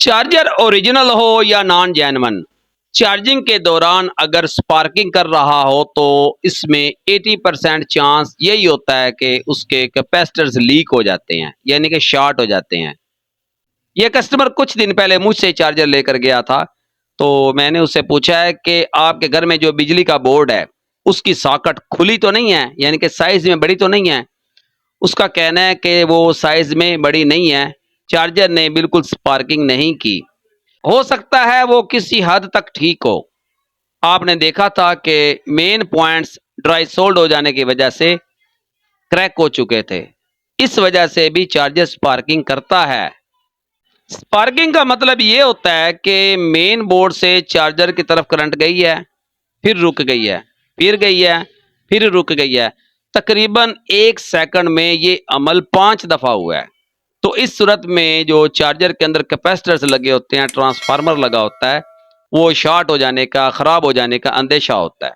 Charger original हो या non genuine, charging के दौरान अगर स्पार्किंग कर रहा हो तो इसमें 80% चांस यही होता है कि उसके कैपेसिटर्स लीक हो जाते हैं, यानी कि शॉर्ट हो जाते हैं। यह कस्टमर कुछ दिन पहले मुझसे चार्जर लेकर गया था, तो मैंने उससे पूछा है कि आपके घर में जो बिजली का बोर्ड है उसकी सॉकेट खुली तो नहीं है, यानी कि साइज में बड़ी तो नहीं है। उसका कहना है कि वो साइज में बड़ी नहीं है, चार्जर ने बिल्कुल स्पार्किंग नहीं की। हो सकता है वो किसी हद तक ठीक हो। आपने देखा था कि मेन पॉइंट्स ड्राई सोल्ड हो जाने की वजह से क्रैक हो चुके थे। इस वजह से भी चार्जर स्पार्किंग करता है। स्पार्किंग का मतलब ये होता है कि मेन बोर्ड से चार्जर की तरफ करंट गई है, फिर रुक गई है, फिर गई है, फिर रुक गई है। तकरीबन 1 सेकंड में ये अमल 5 दफा हुआ है। तो इस सूरत में जो चार्जर के अंदर कैपेसिटर्स लगे होते हैं, ट्रांसफार्मर लगा होता है, वो शॉर्ट हो जाने का, खराब हो जाने का अंदेशा होता है।